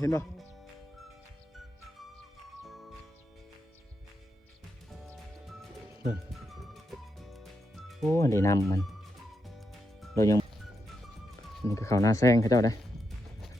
เห็นป่ะโอ้เดี๋ยวนำมันเรายังนี่ก็เขาหน้าแซงเขาเจ้าได้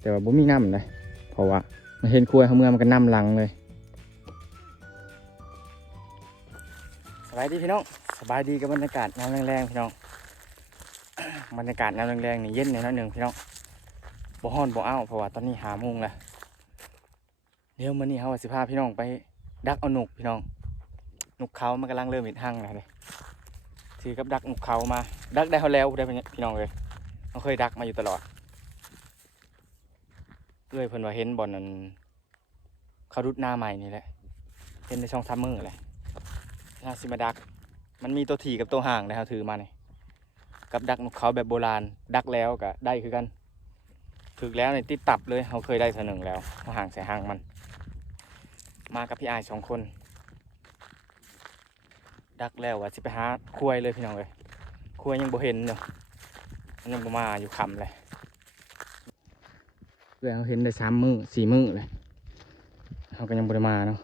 แต่ว่าบ่มีน้ำเลยเพราะว่ามันเห็นคุยเขาเมื่อมันก็น้ำหลังเลยสบายดีพี่น้องสบายดีกับบรรยากาศน้ำแรงๆพี่น้อง บรรยากาศน้ำแรงๆนี่เย็นหน่อยหนึ่งพี่น้องบ่ฮ้อนบ่อ้าวเพราะว่าตอนนี้5 โมงแล้วเดี๋ยวมื้อนี้เขาว่าสิพาพี่น้องไปดักเอาหนุกพี่น้องหนุกเขามันกำลังเริ่มเห็ดหั่งแล้วเลยถือกับดักหนุกเขามาดักได้เขาแล้วได้พี่น้องเลยเขาเคยดักมาอยู่ตลอดเอ้ยเพิ่นว่าเห็นบ่อนนั้นเขาดุดหน้าใหม่นี่แหละเห็นในช่อง3 มื้อเลยน่าสิมาดักมันมีตัวถี่กับตัวห่างนะครับถือมาเนี่ยกับดักนกเขาแบบโบราณดักแล้วก็ได้คือกันถึกแล้วในติดตับเลยเขาเคยได้เท่านึงแล้วเขาห่างใส่ห่างมันมากับพี่อาย2 คนดักแล้วว่าสิไปหาคุยเลยพี่น้องเลยคุยยังบ่เห็นเนาะมันยังบ่มาอยู่คำเลยแล้วเห็นได้3 มื้อ4 มื้อเลยเขาก็ยังบ่ได้มาเนาะ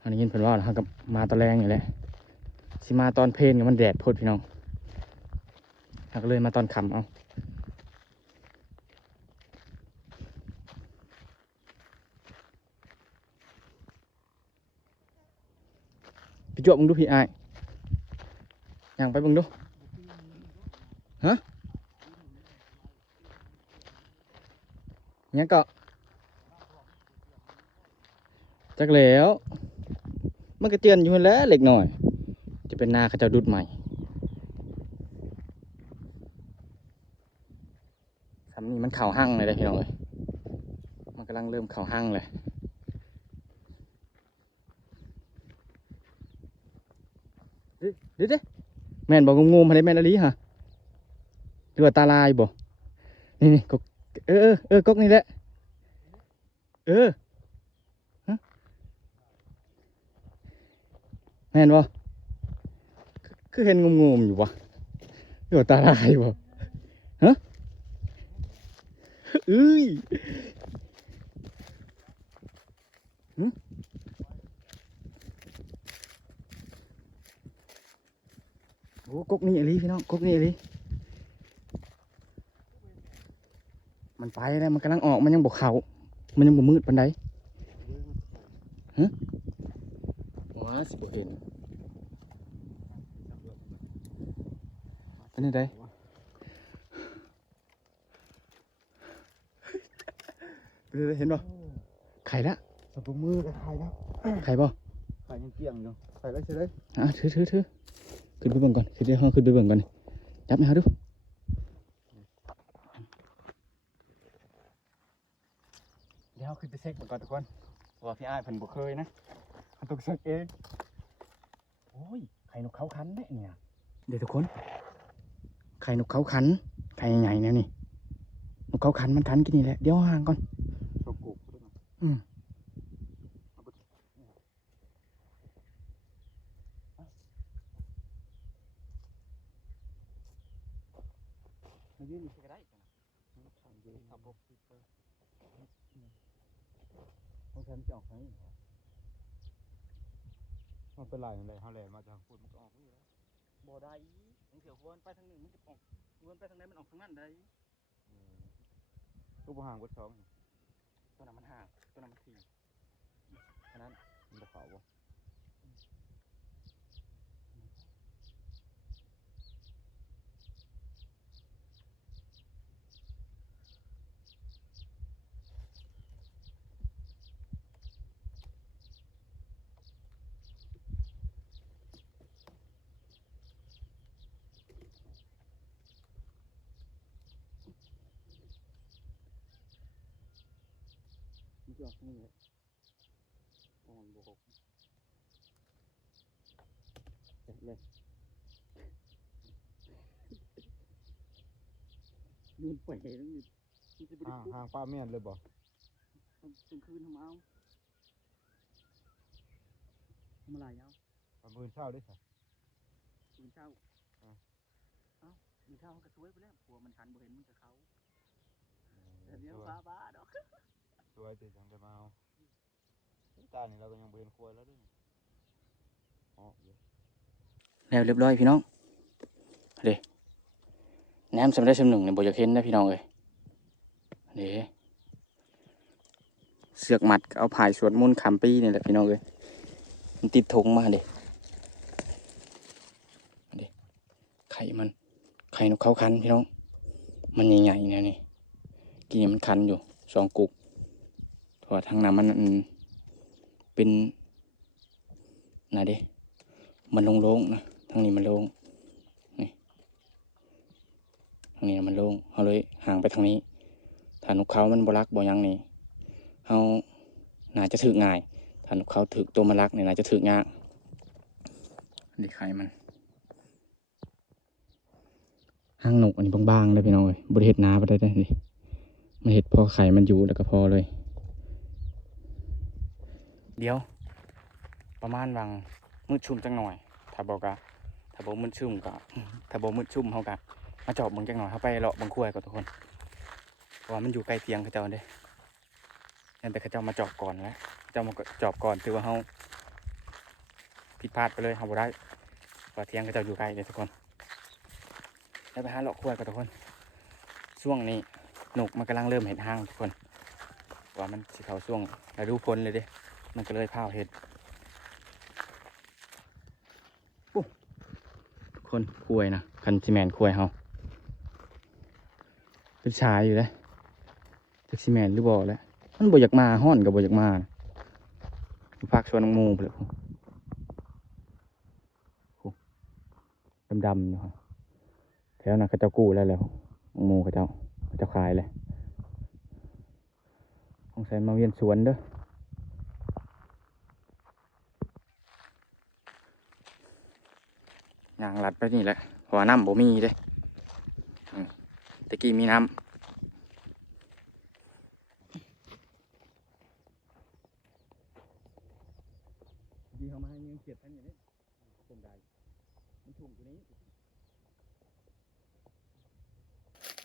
อันนี้ยินเพิ่นว่าเขาก็มาตอนแรงอยู่แหละสิมาตอนเพลนกับมันแดดโพดพี่น้องเขาก็เลยมาตอนค่ำเอาไปจวบมึงดูพี่อายย่างไปมึงดูฮะยังก็จักแล้วมันก็เตือนอยู่แล้วเล็กหน่อยจะเป็นนาเขาจะดุดใหม่ทำนี้มันเข่าหั่งเลยพี่น้องเลยมันกำลังเริ่มเข่าหั่งเลยเดี๋ยวแม่นบอกงมๆมาได้แม่นอะไรฮะหรือว่าตาลายบ่นี่กกกกนี่แหละฮะแม่นบ่คือเห็นงมๆอยู่บ่หรือว่าตาลายบ่ฮะเอ้ยโอ้กกนี่อะไรพี่น้องกกนี่อะไรมันไปแล้วมันกำลังออกมันยังบกเขามันยังบกมืดปันใดฮะว้าสิบเห็นเป็นยังไงเห็นป่ะไข่ละสับมือกับไข่แล้วไข่ป่ะไข่ยังเกี่ยงอยู่ไข่แล้วใช่ไหมถือขึ้นไปเบิ่งก่อนขึ้นไปห้องขึ้นไปเบิ่งก่อนจับไหมฮะดูเดี๋ยวขึ้นไปเช็คก่อนทุกคนว่าพี่อ้ายเพิ่นบ่เคยนะต้องเช็คเองโอ้ยไข่นกเขาคันได้เนี่ยเดี๋ยวทุกคนไข่นกเขาคันไข่ใหญ่ๆเนี่ยนี่นกเขาคันมันคันกินนี่แหละเดี๋ยวห่างก่อนโชกุมายืนอยู่ก็ได้ครับผมต้องใช้มันจะออกทางนี้มันเป็นไรอะไรเขาแหลมมาจากฝุ่นมันก็ออกนี่แล้วบ่ได้มันเสียววนไปทางหนึ่งมันจะออกวนไปทางไหนมันออกทางนั้นได้ตู้ห่างวัดช่องตัวนั้นมันห่างตัวนั้นมันถี่ฉะนั้นมันจะเผาบ่มันจะออกทางนี้เลยอ่อนบวกเสร็จเลยยืนเป๋แล้วนี่มันจะไปดูห่างป้าเมียนเลยบ่กลางคืนทำเอาทำอะไรเอาประมือเช่าด้วยสิคืนเช้าเอ้าคืนเช้าก็สวยไปแล้วผัวมันทันบ่เห็นมันกับเขาแต่เดี๋ยวบ้าดอก สวยแต่จังได้มาเอาตานี่เราก็ยังบ่เห็นควายแล้วเด้วยอ๋อเดี๋ยว แล้วเรียบร้อยพี่น้องเด้แหนมสำเร็จสำหนึ่งเนี่ยบ่อยากเห็นนะพี่น้องเอ้ยเด้เสือกมัดก็เอาผายสวดมนต์ข้ามปีนี่แหละพี่น้องเอ้ยมันติดธงมาเด้ไข่มันไข่นกเขาคันพี่น้องมันใหญ่ๆเนี่ยนี่กินมันคันอยู่2 กุกเพราะว่าทางน้ำมันเป็นน่ะเด้มันโล่งๆนะทางนี้มันโล่งนี่ทางนี้มันโล่งเขาเลยห่างไปทางนี้ถ้านกเขามันบ่รักบ่หยังนี่เขาน่าจะถึกง่ายถ้านกเขาถึกตัวมันรักเนี่ยน่าจะถึกยากดิไข่มันหางนกอันนี้บางๆเลยพี่น้องเอ้ยบ่ได้เฮ็ดนาบ่ได้เด้นี่มันเฮ็ดพอไข่มันอยู่แล้วก็พอเลยเดี๋ยวประมาณวังมืดชุ่มจังหน่อยถ้าบ่มืดชุ่มก็ถ้าบ่มืดชุ่มเฮาก็มาจอบเบิ่งจังหน่อยเฮาไปเลาะเบิ่งคุ้ยก่อนทุกคนเพราะว่ามันอยู่ใกล้เตียงเขาเจ้าเด้งั้นแต่เขาเจ้ามาจอบก่อนแล้วเจ้ามาจอบก่อนถือว่าเฮาผิดพลาดไปเลยเฮาบ่ได้เพราะเตียงเขาเจ้าอยู่ใกล้เด้ทุกคนแล้วไปหาเลาะคุ้ยก่อนทุกคนช่วงนี้นกมันกำลังเริ่มเห็นห้างทุกคนว่ามันสิเข้าช่วงฤดูฝนเลยเด้มันก็เลยพาวเห็ดทุกคนคุ้ยนะคันซีแมนคุ้ยเฮาเป็นชายอยู่เลยจักซีแมนหรือบ่แล้วมันบ่อยากมาฮ้อนกับบ่อยากมาฝากชวนน้องมูไปเลยดำๆอยู่ครับแถวนั้นเขาเจ้ากู้แล้วน้องมูเขาเจ้าขายเลยต้องใส่มาเวียนสวนเด้ออย่างลัดไปนี่แหละเพราะว่าน้ำบ่มีเด้ตะกี้มีน้ำดีเขามาให้เงินเก็บอันนี้เนี่ยตรงใดมันชุ่มตัวนี้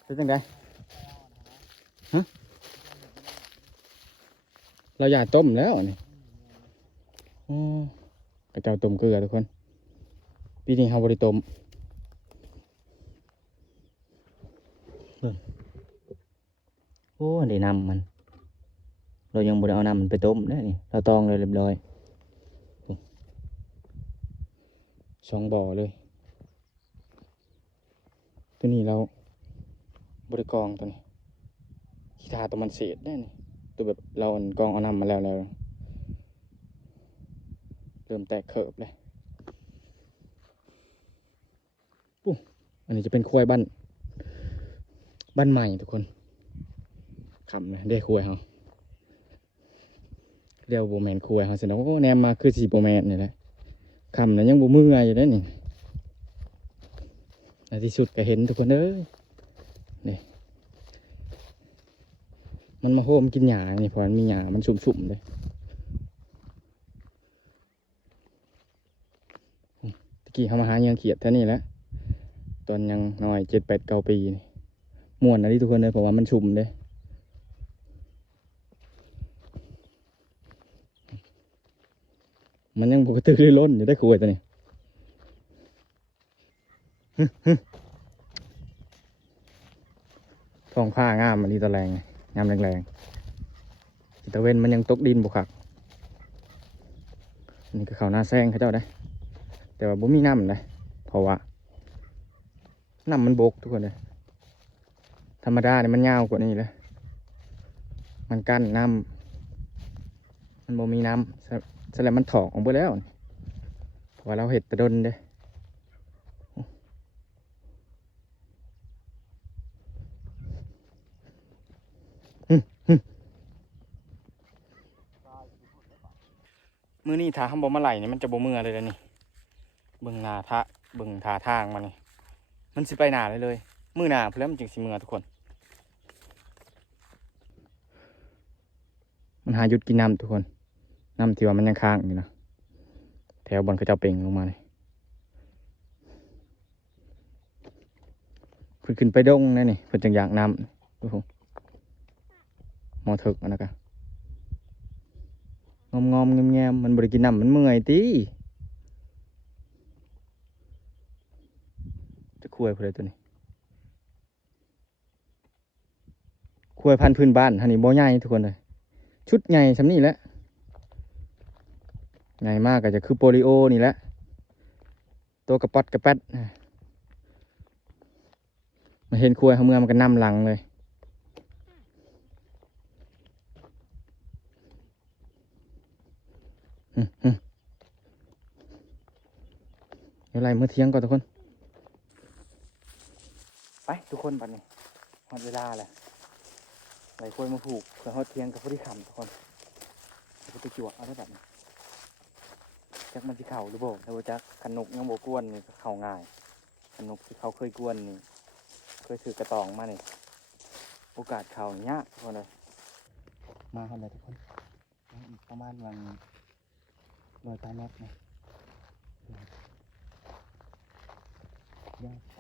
เป็นจังไดฮะเราอยากต้มแล้วนี่กระเจ้าต้มเกลือทุกคนปีนี้เราบริต้มโอ้ได้น้ำมันเรายังบริเอาน้ำมันไปต้มได้นี่เราตองเลยเรียบร้อย2 บ่อเลยตัวนี้เราบริกองตัวนี้ขี้ทาตัวมันเศษได้นี่ตัวแบบเรากองเอาน้ำมาแล้วเริ่มแตกเขิบเลยปุ๊อันนี้จะเป็นควายบ้านใหม่ทุกคนขำเลยได้ควายเขาเรียวโบแมนควายเขาเสร็จแล้วก็แนมมาคือสีโบแมนนี่แหละคำนั้นยังโบมือไงอยู่ได้นี่ในที่สุดก็เห็นทุกคนเอ้ยนี่มันมาโฮมกินหญ้านี่พอมันมีหญ้ามันสุ่มๆเลยตะกี้เขามาหายังเขียดแท่นี้แล้วตอนยังน้อย7, 8, 9 ปีนี่ม่วนนะที่ทุกคนเลยเพราะว่ามันชุ่มเลยมันยังปกติเลยล้นอยู่ได้คุยตัวนี้ท้องผ้างามมันนี่ตะแรงงามแรงๆตะเวนมันยังตกดินบุคักนี่ก็เขาหน้าแซงเขาเจ้าได้แต่ว่าบ่มีน้ำเลยเพราะว่าน้ำมันบกทุกคนเลยธรรมดาเนี่ยมันยาวกว่านี้เลยมันกั้นน้ำมันบ่มีน้ำแสดงมันถอกออกไปแล้วเพราะว่าเราเห็ดตะดนเด้มือนี่ถ้าทำบ่มาไหลนี่มันจะบ่เมื่อเลยนะนี่เบิ่งหน้าทะเบิ่งท่าทางมันนี่มันสิไปหน้าเลยมือหน้าเพื่อนมันจึงสิเมื่อทุกคนมันหาหยุดกินน้ำทุกคนน้ำที่ว่ามันยังค้างอยู่นะแถวบนเขาเจ้าเป่งลงมาเลยขึ้นไปดงนั่นนี่เพิ่นจังอยากน้ำทุกคนมอถึกอันนั้นกัน งอมๆแงมๆมันบ่ได้กินน้ำมันเมื่อยติจะคุยพุ่นเลยตัวนี้คุยพันธุ์พื้นบ้านอันนี้บ่ใหญ่ทุกคนเลยชุดใหญ่ส่ำนี้แหละใหญ่มากก็จะคือโปลิโอนี่แหละตัวกระป๊อดกระแป๊ดมาเห็นคุยเขาเมื่อมันก็นำหลังเลยเดี๋ยวไล่มื้อเที่ยงก่อนทุกคนไปทุกคนบัดนี้หมดเวลาแล้วไล่คุยมาผูกเพื่อเฮาเที่ยงกับผู้ที่ขำทุกคนเอาไปจั่วเอาได้แบบนี้จักมันสิเข้าหรือบ่ถ้าว่าจักขนกยังบ่กวนนี่ก็เข้าง่ายขนกที่เขาเคยกวนนี่เคยถือกระตองมานี่โอกาสเข้ายากทุกคนเลยมาครับเลยทุกคนอีกประมาณวัน100 เมตรนะยากไป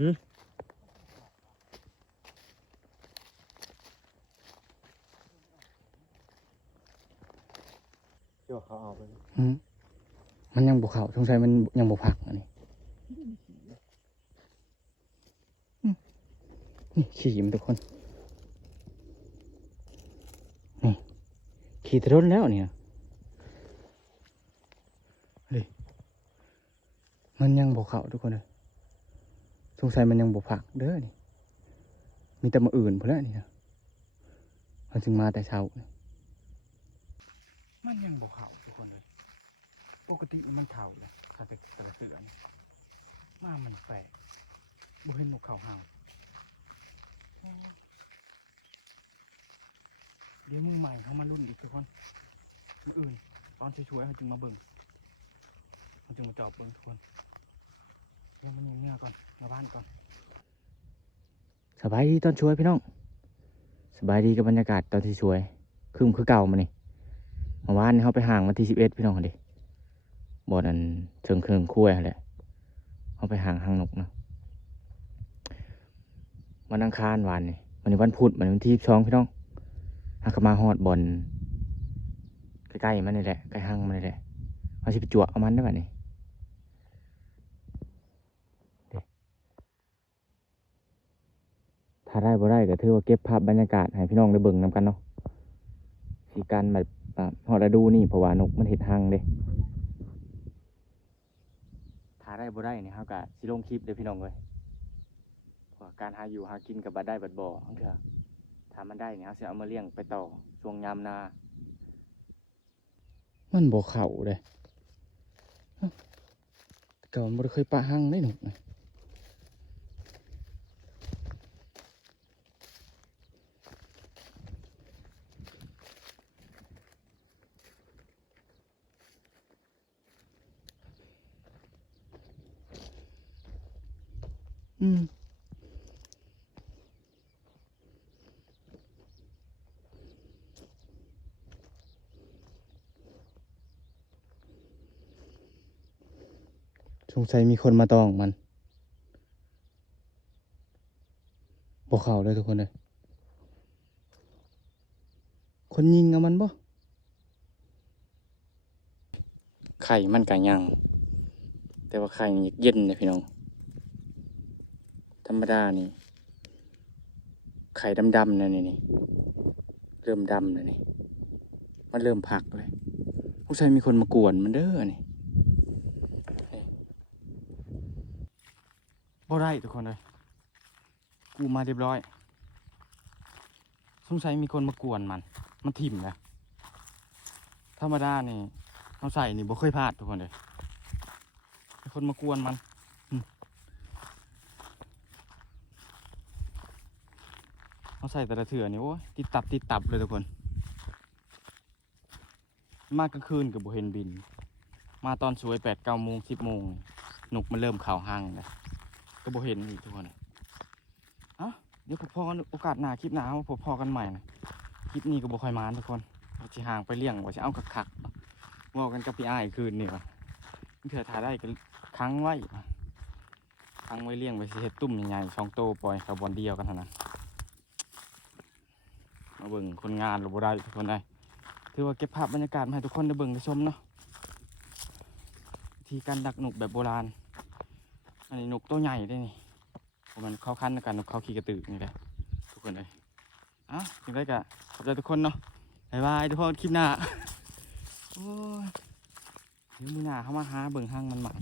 เดี๋ยวเขาเอาไป มันยังบุกเขาสงสัยมันยังบุกผักอันนี้นี่ขี่มันทุกคนนี่ขี่ตะรนแล้วเนี่ยเฮ้ยมันยังบุกเขาทุกคนเลยสงสัยมันยังบุกผักเด้อนี่มีแต่มาอื่นพอแล้วนี่นะมันจึงมาแต่เช้ามันยังบุกเขาทุกคนเลยปกติมันเข่าเลยถ้าแต่เตือนว่ามันแปลกบ่เห็นนกเขาห่างเดี๋ยวมึงใหม่เขามารุ่นอีกทุกคนมืออื่นตอนช่วยๆเขาจึงมาเบิ่งเขาจึงมาจอบเบิ่งทุกคนยังมันยังเนื้อก่อนมาบ้านก่อนสบายดีตอนช่วยพี่น้องสบายดีกับบรรยากาศตอนที่ช่วยคือเก่ามานี่เมื่อวานเขาไปห่างมาที่11พี่น้องดิบ่อนั้นเชิงคุ้ยแหละเขาไปห่างนกนะวันอังคารวันนี่วันนี้วันพุธวันที่22พี่น้องหากมาฮอดบอลใกล้ๆมันนี่แหละใกล้ห้างมันนี่แหละเอาสิไปจั่วเอามันได้ป่ะนี่ถ้าได้บ่ได้ก็ถือว่าเก็บภาพบรรยากาศให้พี่น้องได้เบิ่งนำกันเนาะสีการแบบฮอดฤดูนี่เพราะว่านกมันเห็ดห้างเด้ถ้าได้บ่ได้นี่เขาก็สิลงคลิปเด้อพี่น้องเว้ยเพราะการหาอยู่หากินกับบัดได้บัดบ่ทั้งเถอะถ้ามันได้เนี่ยเขาสิเอามาเลี้ยงไปต่อช่วงยามนามันบ่เข้าเด้ก็มันบ่ได้เคยปะห้างได้หนูสงสัยมีคนมาตองมันบ่เข้าเลยทุกคนเลยคนยิงเอามันบ่ไข่มันก็ยังแต่ว่าไข่นี่เย็นเลยพี่น้องธรรมดานี่ไข่ดำๆนะนี่เริ่มดำนะนี่มันเริ่มผักเลยผู้ชายมีคนมากวนมันเด้อนี่บ่ได้ทุกคนเลยกูมาเรียบร้อยสงสัยมีคนมากวนมัน มันถิ่มนะธรรมดานี่เขาใส่นี่บ่เคยพลาดทุกคนเลยมีคนมากวนมันเขาใส่แต่ละเถื่อนี่โอ้ยติดตับเลยทุกคนมากลางคืนกับบ่เห็นบินมาตอนสวย8-9 โมง 10 โมงนกมันเริ่มข่าวห้างเลยก็บ่เห็นอีกทุกคนอ่ะเดี๋ยวพอกันโอกาสหน้าคลิปหน้าพอกันใหม่นะคลิปนี้ก็บ่ค่อยมานทุกคนว่าสิห่างไปเลี้ยงว่าสิเอาคักๆว่ากันกับพี่อ้ายคืนนี่ว่ะเผื่อถ่ายได้ก็ค้างไว้ค้างไว้เลี้ยงไว้สิเฮ็ดตุ่มใหญ่ๆ2 โตปล่อยเขาบอลเดียวกันเท่านั้นมาเบิ่งคนงานหรือบ่ได้ทุกคนได้ถือว่าเก็บภาพบรรยากาศมาให้ทุกคนได้เบิ่งได้ชมเนาะวิธีการดักนกแบบโบราณอันนี้นกตัวใหญ่ได้นี่มันเข้าคันกันนกเขาขี้กระตือนี่แหละทุกคนเลยถึงได้กะขอบใจทุกคนเนาะบ๊ายบายทุกคนคลิปหน้าโอ้ยเดี๋ยวมื้อหน้าเข้ามาหาเบิ่งห้างมันใหม่